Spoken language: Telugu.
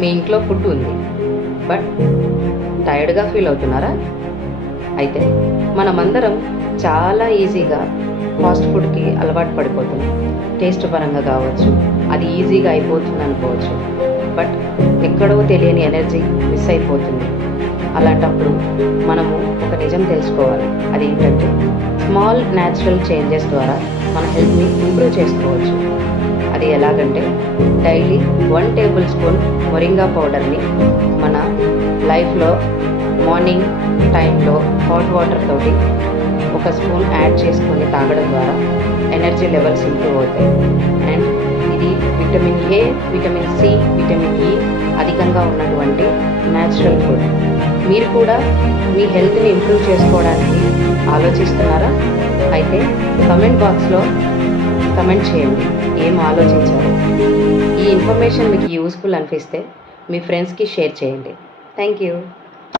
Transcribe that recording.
మీ ఇంట్లో ఫుడ్ ఉంది, బట్ టైర్డ్గా ఫీల్ అవుతున్నారా? అయితే మనమందరం చాలా ఈజీగా ఫాస్ట్ ఫుడ్కి అలవాటు పడిపోతున్నాం. టేస్ట్ పరంగా కావచ్చు, అది ఈజీగా అయిపోతుంది అనుకోవచ్చు, బట్ ఎక్కడో తెలియని ఎనర్జీ మిస్ అయిపోతుంది. అలాంటప్పుడు మనము ఒక నిజం తెలుసుకోవాలి. అదేంటంటే స్మాల్ న్యాచురల్ చేంజెస్ ద్వారా మన హెల్త్ని ఇంప్రూవ్ చేసుకోవచ్చు. అది ఎలాగంటే డైలీ 1 టేబుల్ స్పూన్ మొరింగా పౌడర్ని మన లైఫ్లో మార్నింగ్ టైంలో హాట్ వాటర్ తోటి 1 స్పూన్ యాడ్ చేసుకొని తాగడం ద్వారా ఎనర్జీ లెవెల్స్ ఇంప్రూవ్ అవుతాయి. అండ్ ఇది vitamin A, vitamin C, vitamin E అధికంగా ఉన్నటువంటి న్యాచురల్ ఫుడ్. మీరు కూడా మీ హెల్త్ని ఇంప్రూవ్ చేసుకోవడానికి ఆలోచిస్తున్నారా? అయితే కమెంట్ బాక్స్లో కమెంట్ చేయండి ఏం ఆలోచించారు. ఈ ఇన్ఫర్మేషన్ మీకు యూస్ఫుల్ అనిపిస్తే మీ ఫ్రెండ్స్కి షేర్ చేయండి. Thank you.